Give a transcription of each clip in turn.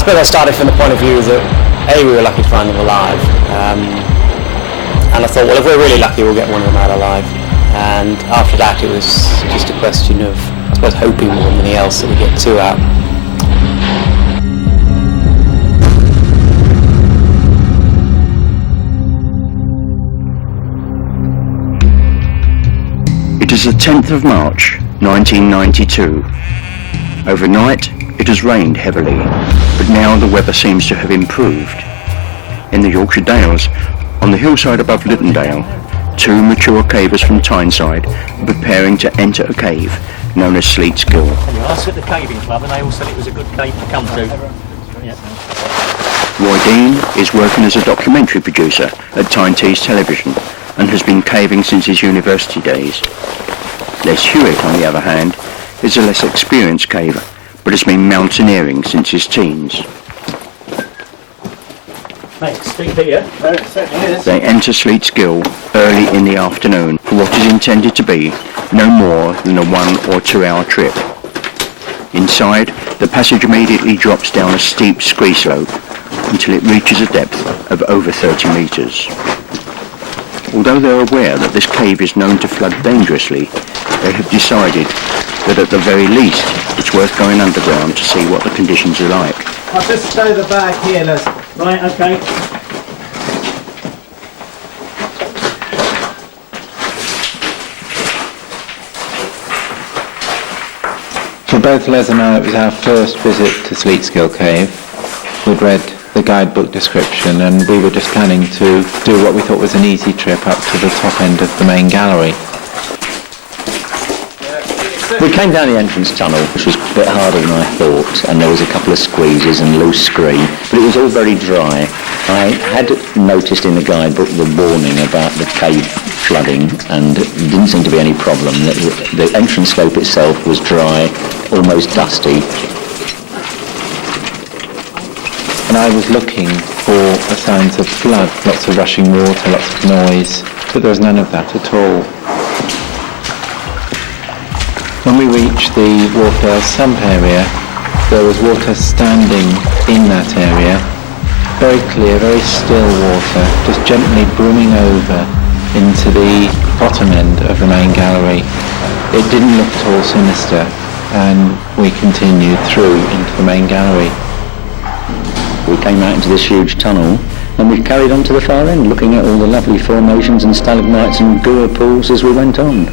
suppose I started from the point of view that we were lucky to find them alive, and I thought, well, if we're really lucky, we'll get one of them out alive. And after that, it was just a question of, I suppose, hoping more than anything else that we get two out. It is the 10th of March, 1992. Overnight, it has rained heavily, but now the weather seems to have improved. In the Yorkshire Dales, on the hillside above Littondale, two mature cavers from Tyneside are preparing to enter a cave known as Sleets Gill. I was at the caving club and they all said it was a good cave to come to. Yeah. Roy Dean is working as a documentary producer at Tyne Tees Television and has been caving since his university days. Les Hewitt, on the other hand, is a less experienced caver, but has been mountaineering since his teens. Thanks, Steve here. They enter Sleets Gill early in the afternoon for what is intended to be no more than a 1 or 2 hour trip. Inside, the passage immediately drops down a steep scree slope until it reaches a depth of over 30 metres. Although they're aware that this cave is known to flood dangerously, they have decided that at the very least it's worth going underground to see what the conditions are like. I'll just show the bag here, Les. Right, okay. For both Les and I, it was our first visit to Sleets Gill Cave. We'd read the guidebook description and we were just planning to do what we thought was an easy trip up to the top end of the main gallery. We came down the entrance tunnel, which was a bit harder than I thought, and there was a couple of squeezes and loose scree, but it was all very dry. I had noticed in the guidebook the warning about the cave flooding, and it didn't seem to be any problem. The entrance slope itself was dry, almost dusty. And I was looking for signs of flood, lots of rushing water, lots of noise, but there was none of that at all. When we reached the U.W.F.R.A sump area, there was water standing in that area, very clear, very still water, just gently brimming over into the bottom end of the main gallery. It didn't look at all sinister, and we continued through into the main gallery. We came out into this huge tunnel and we carried on to the far end, looking at all the lovely formations and stalagmites and gour pools as we went on.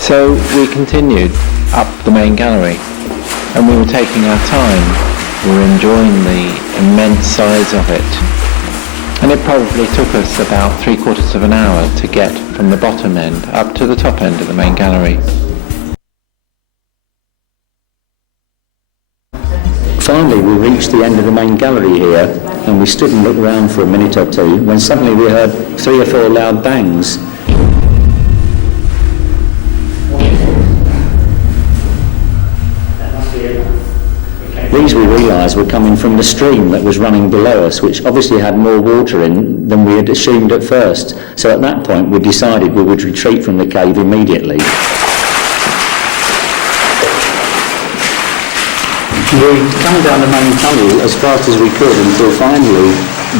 So we continued up the main gallery, and we were taking our time. We were enjoying the immense size of it. And it probably took us about 3/4 of an hour to get from the bottom end up to the top end of the main gallery. Finally, we reached the end of the main gallery here, and we stood and looked around for a minute or two, when suddenly we heard 3 or 4 loud bangs. These, we realised, were coming from the stream that was running below us, which obviously had more water in than we had assumed at first. So at that point we decided we would retreat from the cave immediately. We come down the main tunnel as fast as we could until finally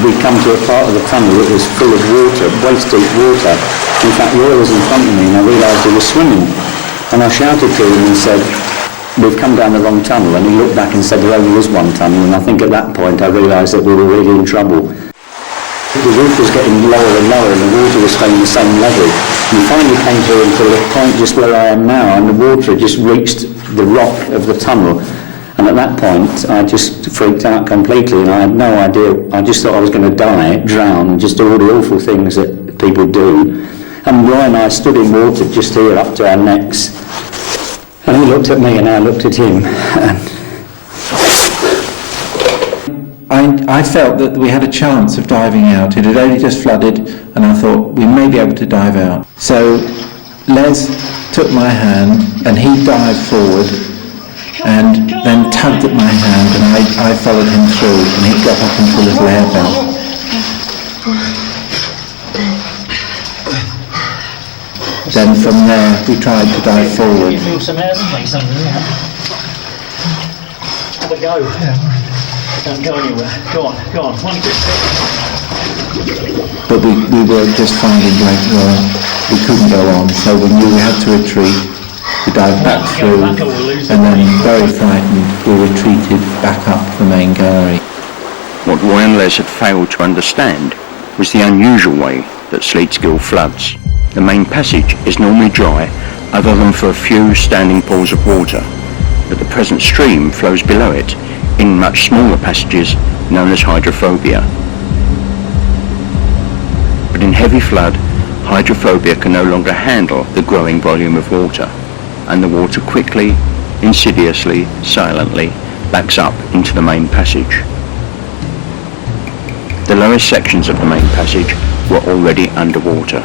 we come to a part of the tunnel that was full of water, waist deep water. In fact, Roy was in front of me and I realised he was swimming. And I shouted to him and said, "We've come down the wrong tunnel," and he looked back and said there only was one tunnel, and I think at that point I realised that we were really in trouble. The roof was getting lower and lower and the water was staying the same level. We finally came to the point just where I am now, and the water had just reached the rock of the tunnel, and at that point I just freaked out completely and I had no idea. I just thought I was going to die, drown, and just do all the awful things that people do. And Roy and I stood in water just here up to our necks. And he looked at me and I looked at him. I felt that we had a chance of diving out. It had only just flooded and I thought we may be able to dive out. So Les took my hand and he dived forward and then tugged at my hand and I followed him through and he got up into a little air belt. Then from there we tried to dive forward. go. Don't go anywhere. Go on. One quick step. But we were just finding we couldn't go on, so we knew we had to retreat. We dived back through, and then, very frightened, we retreated back up the main gallery. What Roy and Les had failed to understand was the unusual way that Sleets Gill floods. The main passage is normally dry other than for a few standing pools of water, but the present stream flows below it in much smaller passages known as hydrophobia. But in heavy flood, hydrophobia can no longer handle the growing volume of water, and the water quickly, insidiously, silently backs up into the main passage. The lowest sections of the main passage were already underwater,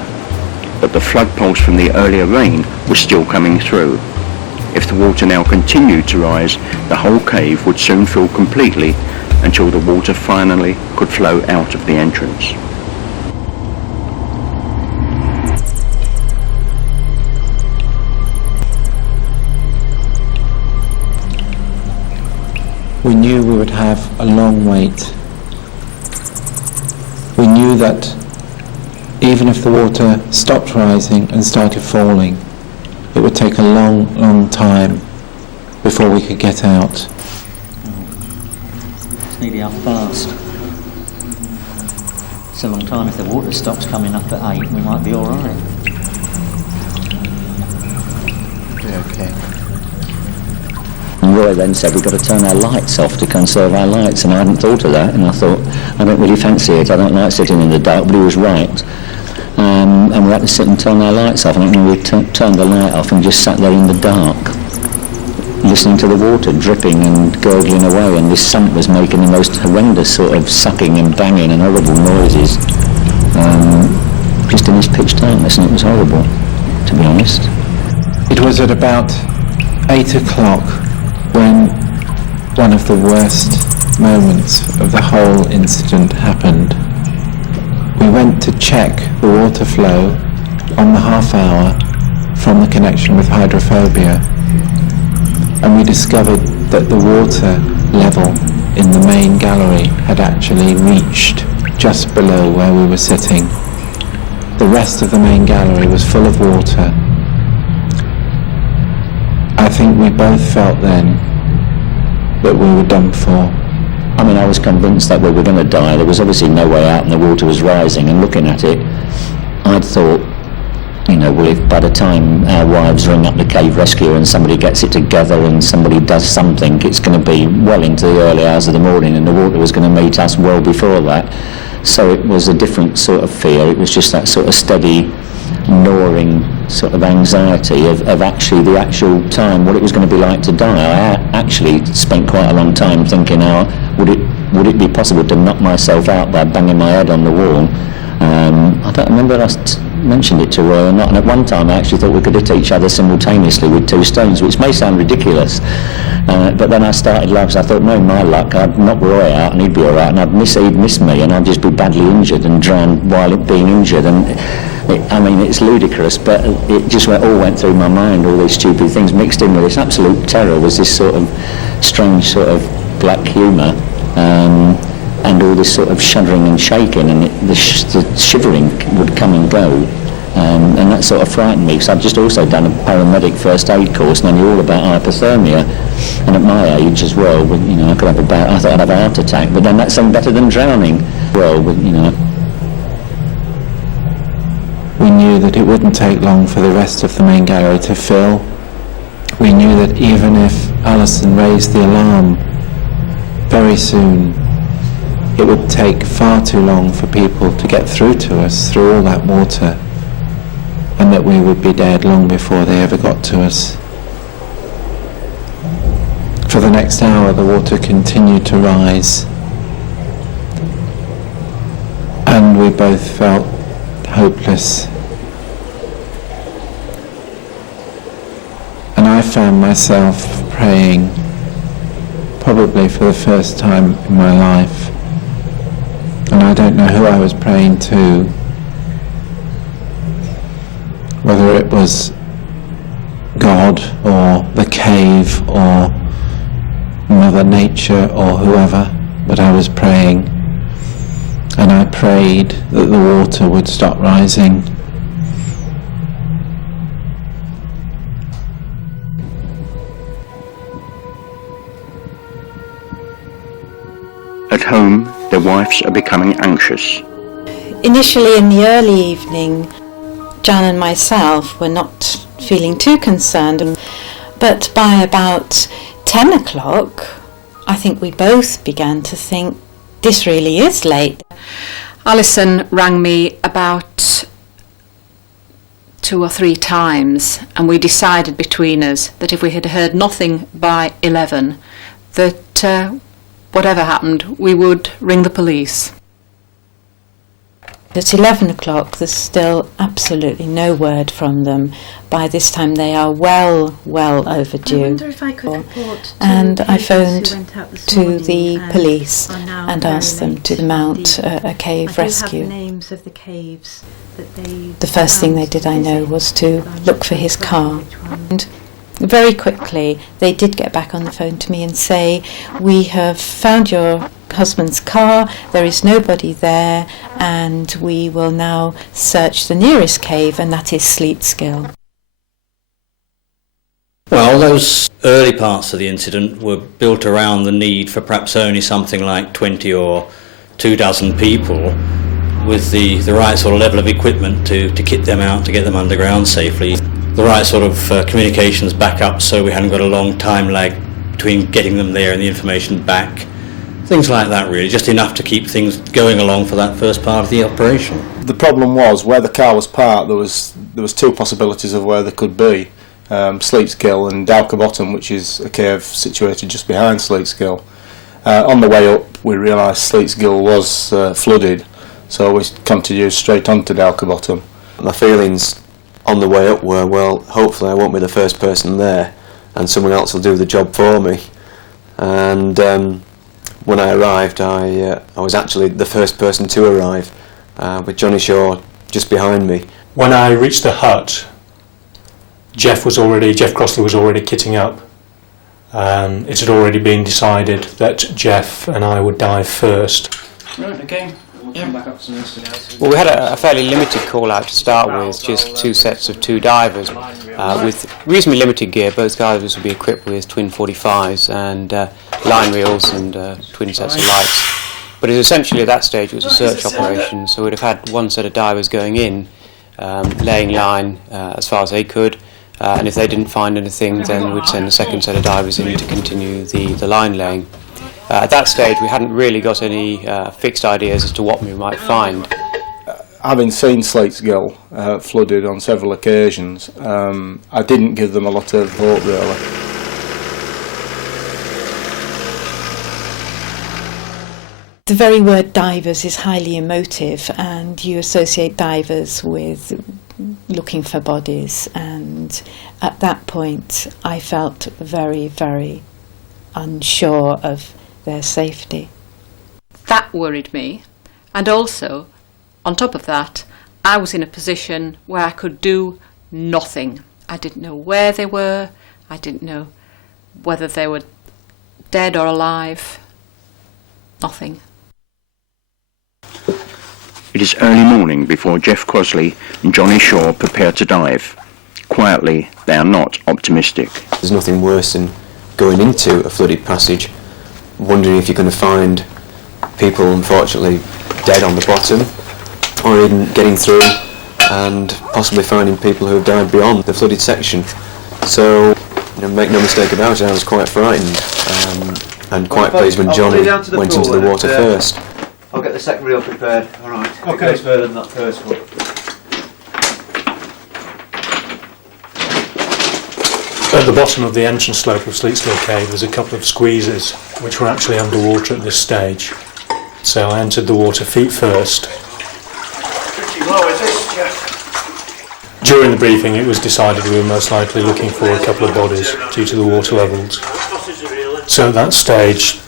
but the flood pulse from the earlier rain was still coming through. If the water now continued to rise, the whole cave would soon fill completely until the water finally could flow out of the entrance. We knew we would have a long wait. We knew that even if the water stopped rising and started falling, it would take a long, long time before we could get out. It's nearly half past. It's a long time. If the water stops coming up at 8, we might be all right. Okay. And Roy then said we've got to turn our lights off to conserve our lights, and I hadn't thought of that, and I thought, I don't really fancy it, I don't like sitting in the dark, but he was right. And we had to sit and turn our lights off, and we turned the light off and just sat there in the dark, listening to the water dripping and gurgling away, and this sump was making the most horrendous sort of sucking and banging and horrible noises, just in this pitch darkness, and it was horrible, to be honest. It was at about 8 o'clock when one of the worst moments of the whole incident happened. We went to check the water flow on the half hour from the connection with hydrophobia, and we discovered that the water level in the main gallery had actually reached just below where we were sitting. The rest of the main gallery was full of water. I think we both felt then that we were done for. I mean, I was convinced that we were going to die. There was obviously no way out and the water was rising, and looking at it, I'd thought, well, if by the time our wives ring up the cave rescue and somebody gets it together and somebody does something, it's going to be well into the early hours of the morning, and the water was going to meet us well before that. So it was a different sort of fear. It was just that sort of steady, gnawing sort of anxiety of actually the actual time, what it was going to be like to die. I actually spent quite a long time thinking, would it be possible to knock myself out by banging my head on the wall? I don't remember if I mentioned it to Roy or not, and at one time I actually thought we could hit each other simultaneously with 2 stones, which may sound ridiculous, but then I started laughing. I thought, no, my luck, I'd knock Roy out and he'd be alright, and he'd miss me, and I'd just be badly injured and drowned while being injured. And it's ludicrous, but it just all went through my mind, all these stupid things mixed in with this absolute terror, was this sort of strange sort of black humour, and all this sort of shuddering and shaking, and the shivering would come and go, and that sort of frightened me, because I'd just also done a paramedic first aid course, and I knew all about hypothermia, and at my age as well, I could have I thought I'd have a heart attack, but then that seemed better than drowning. Well, We knew that it wouldn't take long for the rest of the main gallery to fill. We knew that even if Alison raised the alarm very soon, it would take far too long for people to get through to us through all that water, and that we would be dead long before they ever got to us. For the next hour, the water continued to rise, and we both felt hopeless. And I found myself praying, probably for the first time in my life, and I don't know who I was praying to, whether it was God or the cave or Mother Nature or whoever, but I was praying, and I prayed that the water would stop rising. At home, their wives are becoming anxious. Initially in the early evening, Jan and myself were not feeling too concerned, but by about 10 o'clock, I think we both began to think, this really is late. Alison rang me about 2 or 3 times, and we decided between us that if we had heard nothing by 11, that whatever happened, we would ring the police. At 11 o'clock, there's still absolutely no word from them. By this time, they are well overdue. I wonder if I could report to And I the phoned who went out this to morning the police are now and very asked them late to mount indeed. a cave I do rescue. have the names of the caves that they The first thing they found did, I know, visit, was to but I'm look not for his sure car. which one. And very quickly, they did get back on the phone to me and say, we have found your husband's car, there is nobody there, and we will now search the nearest cave, and that is Sleets Gill. Well, those early parts of the incident were built around the need for perhaps only something like 20 or 24 people with the right sort of level of equipment to kit them out, to get them underground safely. The right sort of communications backup so we hadn't got a long time lag between getting them there and the information back. Things like that really, just enough to keep things going along for that first part of the operation. The problem was where the car was parked, there was 2 possibilities of where they could be. Sleets Gill and Dowker Bottom, which is a cave situated just behind Sleets Gill. On the way up we realised Sleets Gill was flooded, so we continued straight on to Dowker Bottom. My feelings on the way up were, well, hopefully I won't be the first person there and someone else will do the job for me. And when I arrived, I was actually the first person to arrive, with Johnny Shaw just behind me. When I reached the hut, Jeff Crossley was already kitting up. It had already been decided that Jeff and I would dive first. Right, okay. Well, we had a fairly limited call out to start with, just 2 sets of 2 divers with reasonably limited gear. Both divers would be equipped with twin 45s and line reels and twin sets of lights. But essentially at that stage it was a search operation, so we'd have had 1 set of divers going in, laying line as far as they could, and if they didn't find anything then we'd send a 2nd set of divers in to continue the line laying. At that stage we hadn't really got any fixed ideas as to what we might find. Having seen Sleets Gill flooded on several occasions, I didn't give them a lot of hope really. The very word divers is highly emotive, and you associate divers with looking for bodies, and at that point I felt very unsure of their safety. That worried me, and also, on top of that, I was in a position where I could do nothing. I didn't know where they were, I didn't know whether they were dead or alive, nothing. It is early morning before Jeff Crossley and Johnny Shaw prepare to dive. Quietly, they are not optimistic. There's nothing worse than going into a flooded passage, wondering if you're going to find people unfortunately dead on the bottom, or even getting through and possibly finding people who have died beyond the flooded section. So, make no mistake about it, I was quite frightened and quite pleased when Johnny went into the water first. I'll get the second reel prepared. Alright, Okay. it goes further than that first one. At the bottom of the entrance slope of Sleets Gill Cave there's a couple of squeezes which were actually underwater at this stage. So I entered the water feet first. Pretty low, is it, Jeff? During the briefing it was decided we were most likely looking for a couple of bodies due to the water levels. So at that stage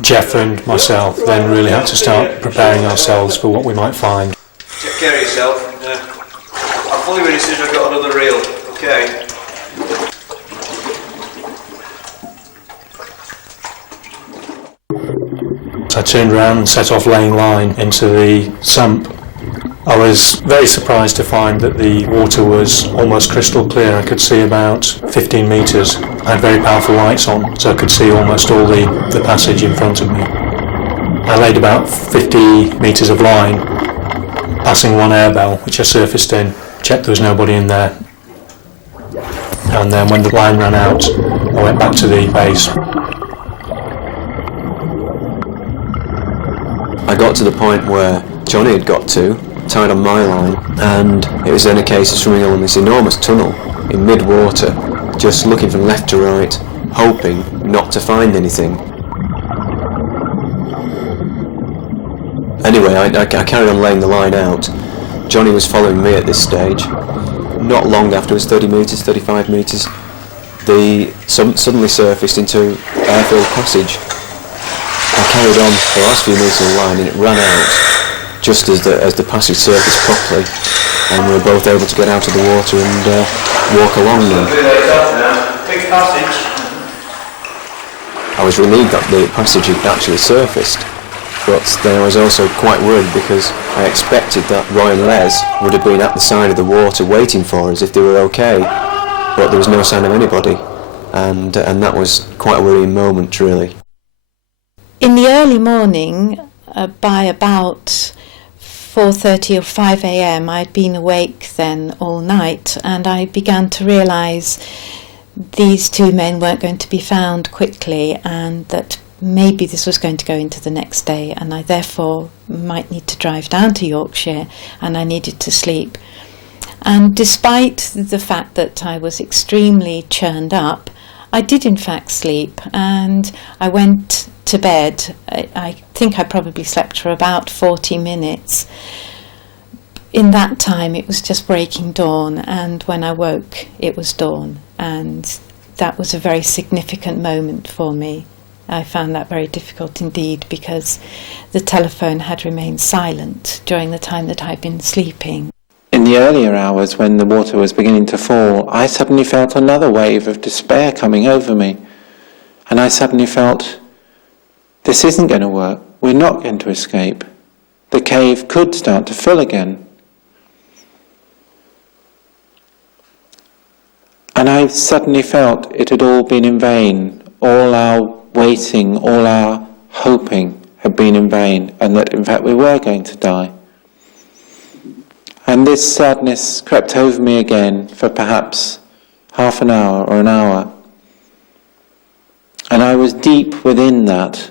Jeff and myself then really had to start preparing ourselves for what we might find. Take care of yourself, and I'll follow you in as soon as I've got another reel, okay? I turned around and set off laying line into the sump. I was very surprised to find that the water was almost crystal clear. I could see about 15 metres. I had very powerful lights on, so I could see almost all the passage in front of me. I laid about 50 metres of line, passing one air bell, which I surfaced in, checked there was nobody in there. And then when the line ran out, I went back to the base. I got to the point where Johnny had got to, tied on my line, and it was then a case of swimming along this enormous tunnel in mid-water, just looking from left to right, hoping not to find anything. Anyway, I carried on laying the line out. Johnny was following me at this stage. Not long afterwards, 30 metres, 35 metres, suddenly surfaced into air-filled passage. I carried on for the last few metres of the line and it ran out just as the passage surfaced properly, and we were both able to get out of the water and walk along them. Big passage. I was relieved that the passage had actually surfaced, but then I was also quite worried because I expected that Roy and Les would have been at the side of the water waiting for us if they were okay, but there was no sign of anybody, and that was quite a worrying moment, really. In the early morning, by about 4:30 or 5 a.m, I'd been awake then all night, and I began to realise these two men weren't going to be found quickly, and that maybe this was going to go into the next day, and I therefore might need to drive down to Yorkshire, and I needed to sleep. And despite the fact that I was extremely churned up, I did in fact sleep, and I went to bed. I think I probably slept for about 40 minutes. In that time it was just breaking dawn, and when I woke it was dawn, and that was a very significant moment for me. I found that very difficult indeed, because the telephone had remained silent during the time that I'd been sleeping. In the earlier hours, when the water was beginning to fall, I suddenly felt another wave of despair coming over me. And I suddenly felt, this isn't going to work. We're not going to escape. The cave could start to fill again. And I suddenly felt it had all been in vain. All our waiting, all our hoping had been in vain, and that in fact we were going to die. And this sadness crept over me again for perhaps half an hour or an hour. And I was deep within that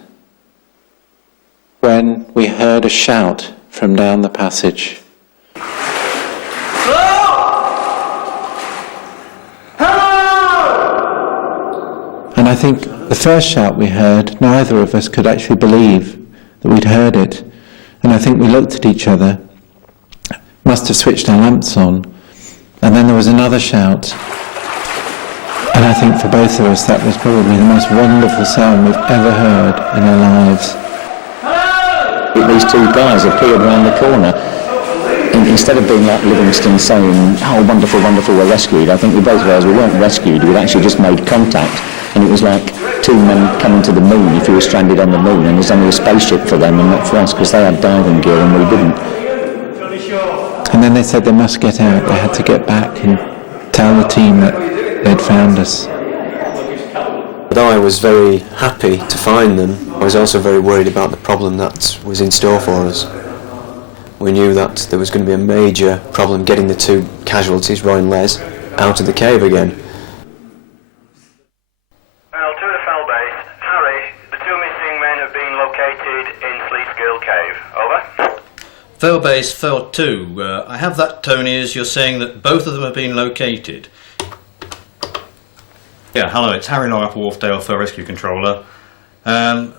when we heard a shout from down the passage. And I think the first shout we heard, neither of us could actually believe that we'd heard it. And I think we looked at each other, must have switched our lamps on, and then there was another shout. And I think for both of us that was probably the most wonderful sound we've ever heard in our lives. These two guys appeared around the corner. Instead of being like Livingston saying, oh, wonderful, wonderful, we're rescued, I think we both realised we weren't rescued, we'd actually just made contact. And it was like two men coming to the moon if you were stranded on the moon, and there's only a spaceship for them and not for us, because they had diving gear and we didn't. And then they said they must get out, they had to get back and tell the team that they'd found us. Although I was very happy to find them, I was also very worried about the problem that was in store for us. We knew that there was going to be a major problem getting the two casualties, Roy and Les, out of the cave again. Well, to the Fell base. Harry, the two missing men have been located in Sleets Gill cave. Over. Fell base, Fell 2. I have that, Tony, as you're saying that both of them have been located. Yeah, hello, it's Harry Long, Upper Wharfdale Fell Rescue Controller.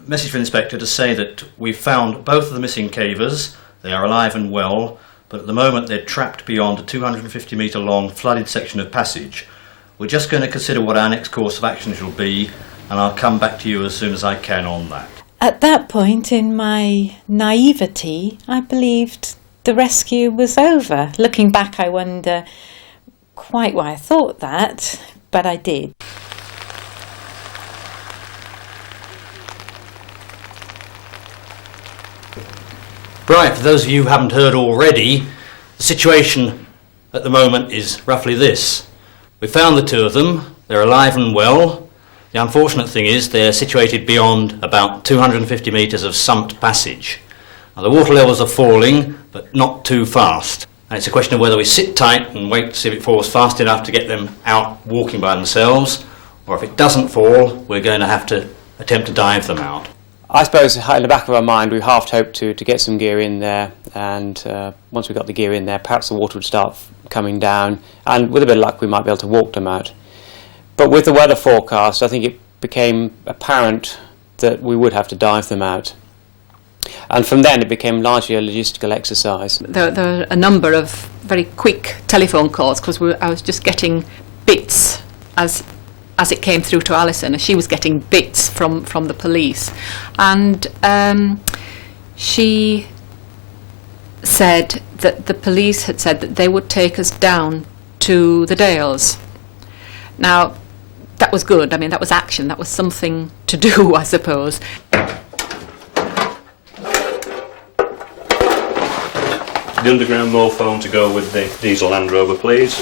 Message for the Inspector to say that we've found both of the missing cavers. They are alive and well, but at the moment they're trapped beyond a 250 metre long flooded section of passage. We're just going to consider what our next course of action shall be, and I'll come back to you as soon as I can on that. At that point, in my naivety, I believed the rescue was over. Looking back, I wonder quite why I thought that, but I did. Right, for those of you who haven't heard already, the situation at the moment is roughly this. We found the two of them, they're alive and well. The unfortunate thing is they're situated beyond about 250 metres of sumped passage. Now, the water levels are falling, but not too fast. And it's a question of whether we sit tight and wait to see if it falls fast enough to get them out walking by themselves, or if it doesn't fall, we're going to have to attempt to dive them out. I suppose in the back of our mind we half hoped to get some gear in there, and once we got the gear in there perhaps the water would start coming down, and with a bit of luck we might be able to walk them out. But with the weather forecast I think it became apparent that we would have to dive them out. And from then it became largely a logistical exercise. There were a number of very quick telephone calls because I was just getting bits as it came through to Alison, as she was getting bits from the police. And she said that the police had said that they would take us down to the Dales. Now, that was good. I mean, that was action. That was something to do, I suppose. The underground moor foam to go with the diesel Land Rover, please.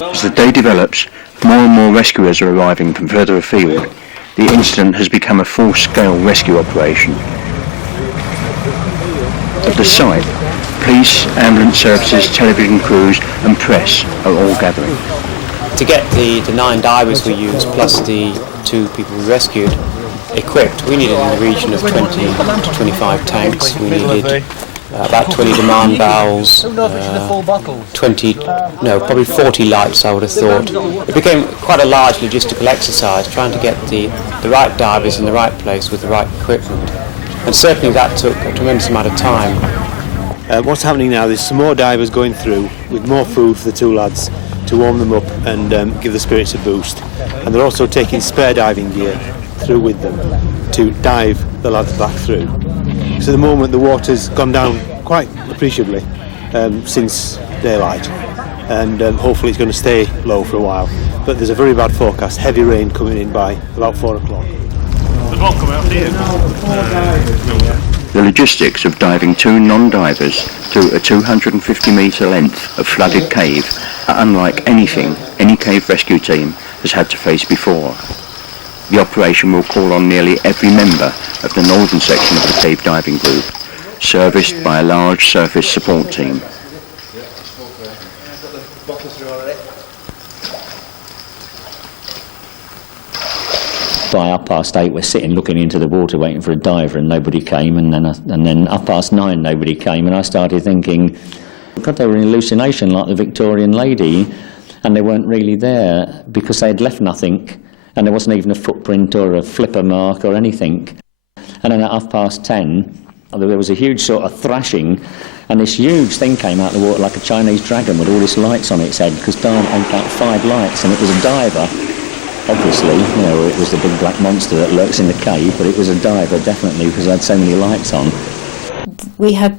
As the day develops, more and more rescuers are arriving from further afield. The incident has become a full-scale rescue operation. At the site, police, ambulance services, television crews and press are all gathering. To get the 9 divers we used plus the 2 people we rescued equipped, we needed in the region of 20 to 25 tanks. We needed about 20 demand valves, probably 40 lights I would have thought. It became quite a large logistical exercise trying to get the right divers in the right place with the right equipment, and certainly that took a tremendous amount of time. What's happening now, there's some more divers going through with more food for the 2 lads to warm them up and give the spirits a boost, and they're also taking spare diving gear through with them to dive the lads back through. So at the moment the water's gone down quite appreciably since daylight, and hopefully it's going to stay low for a while, but there's a very bad forecast, heavy rain coming in by about 4 o'clock. There's one coming out here. The logistics of diving 2 non-divers through a 250 metre length of flooded cave are unlike anything any cave rescue team has had to face before. The operation will call on nearly every member of the northern section of the cave diving group, serviced by a large surface support team. By 8:30 we're sitting looking into the water waiting for a diver, and nobody came, and then 9:30 nobody came, and I started thinking, God, they were an hallucination like the Victorian lady, and they weren't really there because they had left nothing, and there wasn't even a footprint or a flipper mark or anything. And then at 10:30 there was a huge sort of thrashing, and this huge thing came out of the water like a Chinese dragon with all these lights on its head, because Diane had about 5 lights, and it was a diver. Obviously, it was the big black monster that lurks in the cave, but it was a diver definitely because it had so many lights on. We had,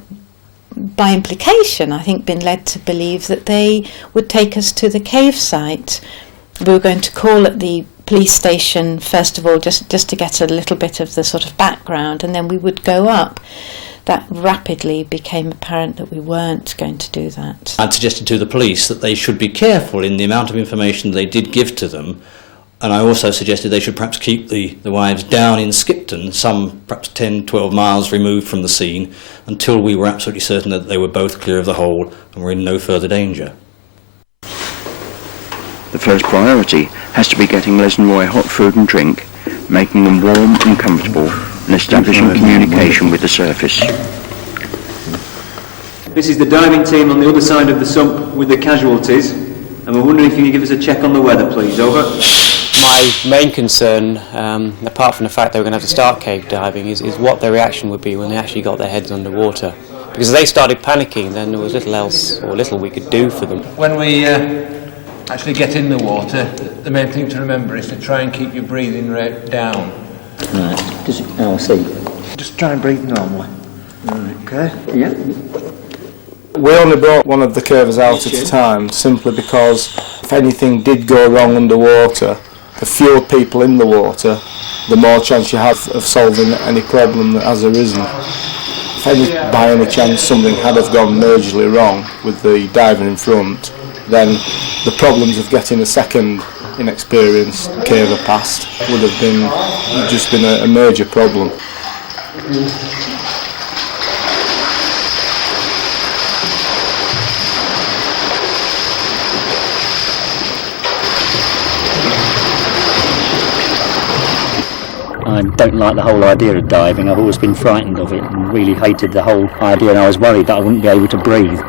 by implication, I think, been led to believe that they would take us to the cave site. We were going to call at the police station first of all just to get a little bit of the sort of background, and then we would go up. That rapidly became apparent that we weren't going to do that. I'd suggested to the police that they should be careful in the amount of information they did give to them, and I also suggested they should perhaps keep the wives down in Skipton, some perhaps 10, 12 miles removed from the scene, until we were absolutely certain that they were both clear of the hole and were in no further danger. The first priority has to be getting Les and Roy hot food and drink, making them warm and comfortable, and establishing communication with the surface. This is the diving team on the other side of the sump with the casualties, and we're wondering if you can give us a check on the weather, please. Over. My main concern, apart from the fact they were going to have to start cave diving, is what their reaction would be when they actually got their heads underwater. Because if they started panicking, then there was little we could do for them. When we actually get in the water, the main thing to remember is to try and keep your breathing rate down. Right. I see. Just try and breathe normally. Right. Okay? Yeah. We only brought one of the cavers out at a time, simply because if anything did go wrong underwater, the fewer people in the water, the more chance you have of solving any problem that has arisen. If by any chance something had have gone majorly wrong with the diver in front, then the problems of getting a second inexperienced caver past would have been a major problem. I don't like the whole idea of diving. I've always been frightened of it and really hated the whole idea, and I was worried that I wouldn't be able to breathe.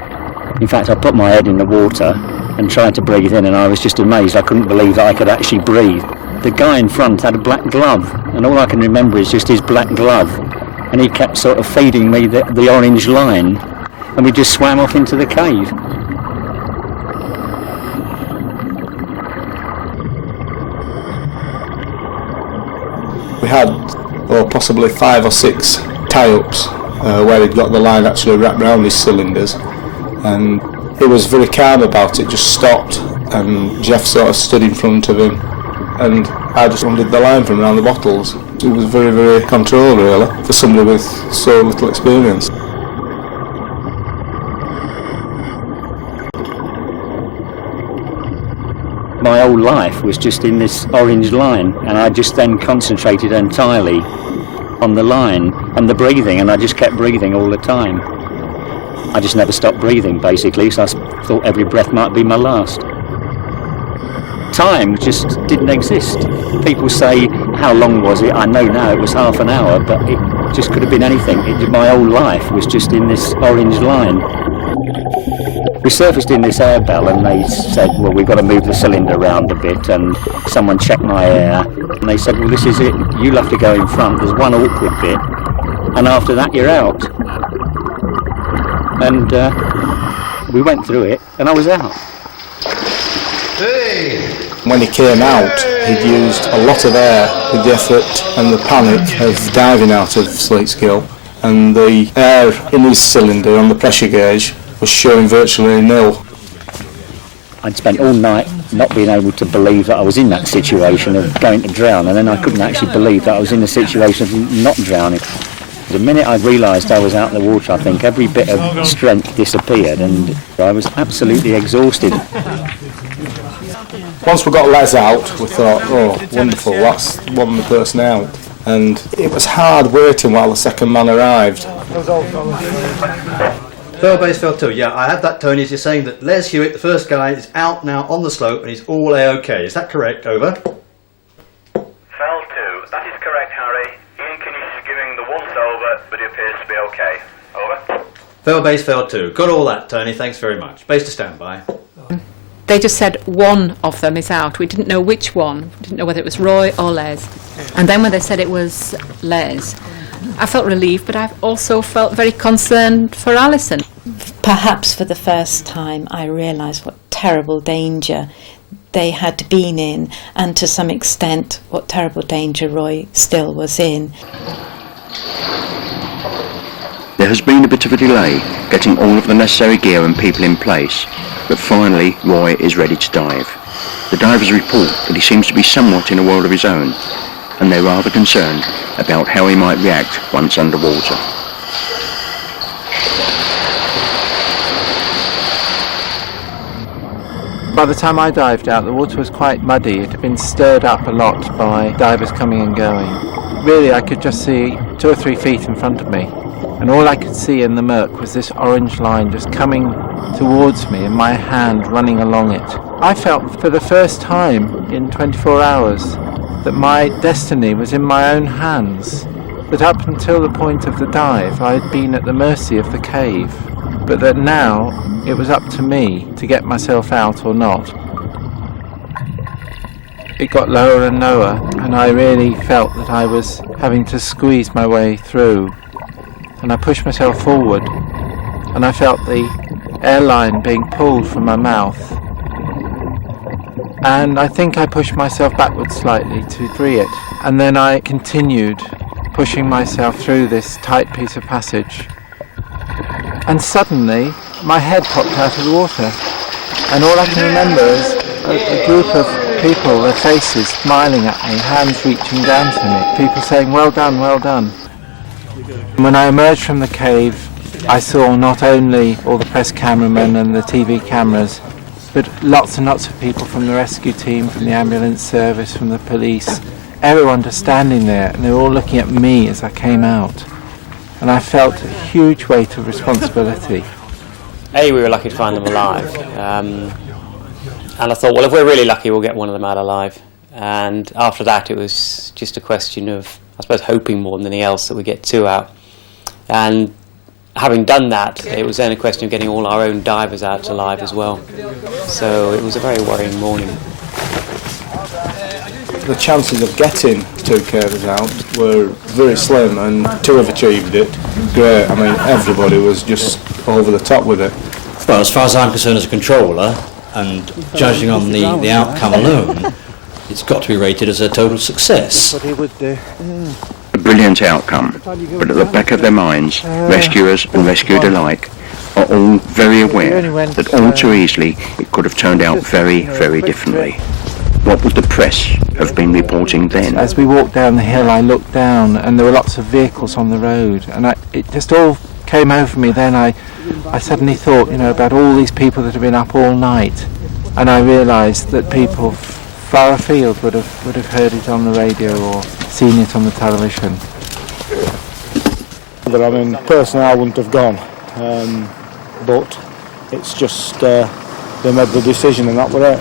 In fact, I put my head in the water and tried to breathe in, and I was just amazed. I couldn't believe that I could actually breathe. The guy in front had a black glove, and all I can remember is just his black glove, and he kept sort of feeding me the orange line, and we just swam off into the cave. We had possibly 5 or 6 tie-ups where he'd got the line actually wrapped around his cylinders, and he was very calm about it, just stopped, and Jeff sort of stood in front of him, and I just undid the line from around the bottles. It was very, very controlled really for somebody with so little experience. My whole life was just in this orange line, and I just then concentrated entirely on the line and the breathing, and I just kept breathing all the time. I just never stopped breathing basically, so I thought every breath might be my last. Time just didn't exist. People say, how long was it? I know now it was half an hour, but it just could have been anything. My whole life was just in this orange line. We surfaced in this air bell, and they said, well, we've got to move the cylinder around a bit, and someone checked my air, and they said, well, this is it, you'll have to go in front, there's one awkward bit, and after that you're out. And we went through it, and I was out. When he came out, he'd used a lot of air with the effort and the panic of diving out of Sleets Gill, and the air in his cylinder on the pressure gauge was showing virtually nil. I'd spent all night not being able to believe that I was in that situation of going to drown, and then I couldn't actually believe that I was in the situation of not drowning. The minute I realised I was out in the water, I think every bit of strength disappeared, and I was absolutely exhausted. Once we got Les out, we thought, oh, wonderful, that's one the person out. And it was hard waiting while the second man arrived. Fail base, fail 2. Yeah, I had that, Tony. You're saying that Les Hewitt, the first guy, is out now on the slope and he's all A-OK. Is that correct? Over. Fail 2. That is correct, Harry. Ian Kinish is giving the once over, but he appears to be OK. Over. Fail base, fail 2. Got all that, Tony. Thanks very much. Base to standby. They just said one of them is out. We didn't know which one. We didn't know whether it was Roy or Les. And then when they said it was Les, I felt relieved, but I also felt very concerned for Alison. Perhaps for the first time I realised what terrible danger they had been in, and to some extent what terrible danger Roy still was in. There has been a bit of a delay getting all of the necessary gear and people in place, but finally Roy is ready to dive. The divers report that he seems to be somewhat in a world of his own, and they're rather concerned about how he might react once underwater. By the time I dived out, the water was quite muddy. It had been stirred up a lot by divers coming and going. Really, I could just see 2 or 3 feet in front of me, and all I could see in the murk was this orange line just coming towards me and my hand running along it. I felt for the first time in 24 hours that my destiny was in my own hands, that up until the point of the dive I had been at the mercy of the cave, but that now it was up to me to get myself out or not. It got lower and lower, and I really felt that I was having to squeeze my way through, and I pushed myself forward, and I felt the airline being pulled from my mouth. And I think I pushed myself backwards slightly to free it. And then I continued pushing myself through this tight piece of passage. And suddenly, my head popped out of the water. And all I can remember is a group of people, their faces smiling at me, hands reaching down to me, people saying, well done, well done. When I emerged from the cave, I saw not only all the press cameramen and the TV cameras, but lots and lots of people from the rescue team, from the ambulance service, from the police. Everyone just standing there, and they were all looking at me as I came out. And I felt a huge weight of responsibility. We were lucky to find them alive. And I thought, well, if we're really lucky, we'll get one of them out alive. And after that, it was just a question of, I suppose, hoping more than anything else that we get two out. And having done that, it was then a question of getting all our own divers out alive as well. So it was a very worrying morning. The chances of getting two cavers out were very slim, and to have achieved it, great. I mean, everybody was just over the top with it. Well, as far as I'm concerned as a controller, and judging on the outcome alone, it's got to be rated as a total success. A brilliant outcome, but at the back of their minds, rescuers and rescued alike are all very aware that all too easily it could have turned out very, very differently. What would the press have been reporting then? As we walked down the hill, I looked down, and there were lots of vehicles on the road, and it just all came over me then. I suddenly thought, about all these people that have been up all night, and I realised that people far afield would have heard it on the radio or seen it on the television. But I mean, personally, I wouldn't have gone, but it's just they made the decision, and that was it.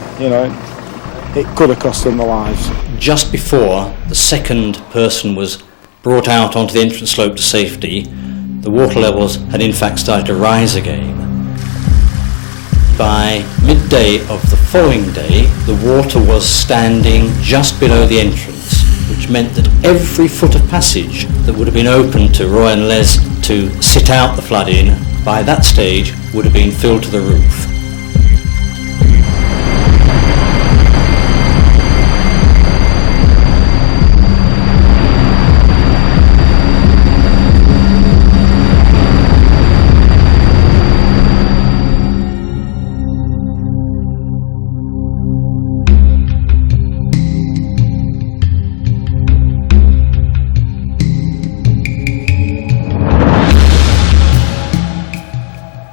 It could have cost them their lives. Just before the second person was brought out onto the entrance slope to safety, the water levels had in fact started to rise again. By midday of the following day, the water was standing just below the entrance, which meant that every foot of passage that would have been open to Roy and Les to sit out the flood in, by that stage would have been filled to the roof.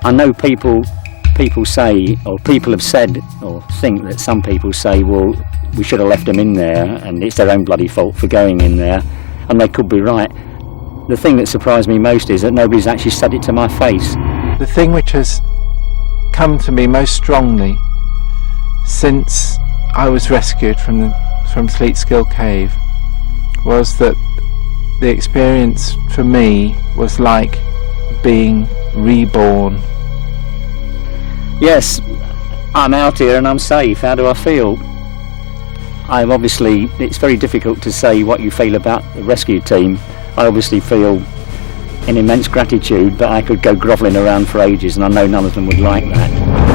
I know people say, or people have said, or think that some people say, well, we should have left them in there and it's their own bloody fault for going in there, and they could be right. The thing that surprised me most is that nobody's actually said it to my face. The thing which has come to me most strongly since I was rescued from Sleets Gill Cave was that the experience for me was like being reborn. Yes, I'm out here and I'm safe. How do I feel? It's very difficult to say what you feel about the rescue team. I obviously feel an immense gratitude, but I could go grovelling around for ages, and I know none of them would like that.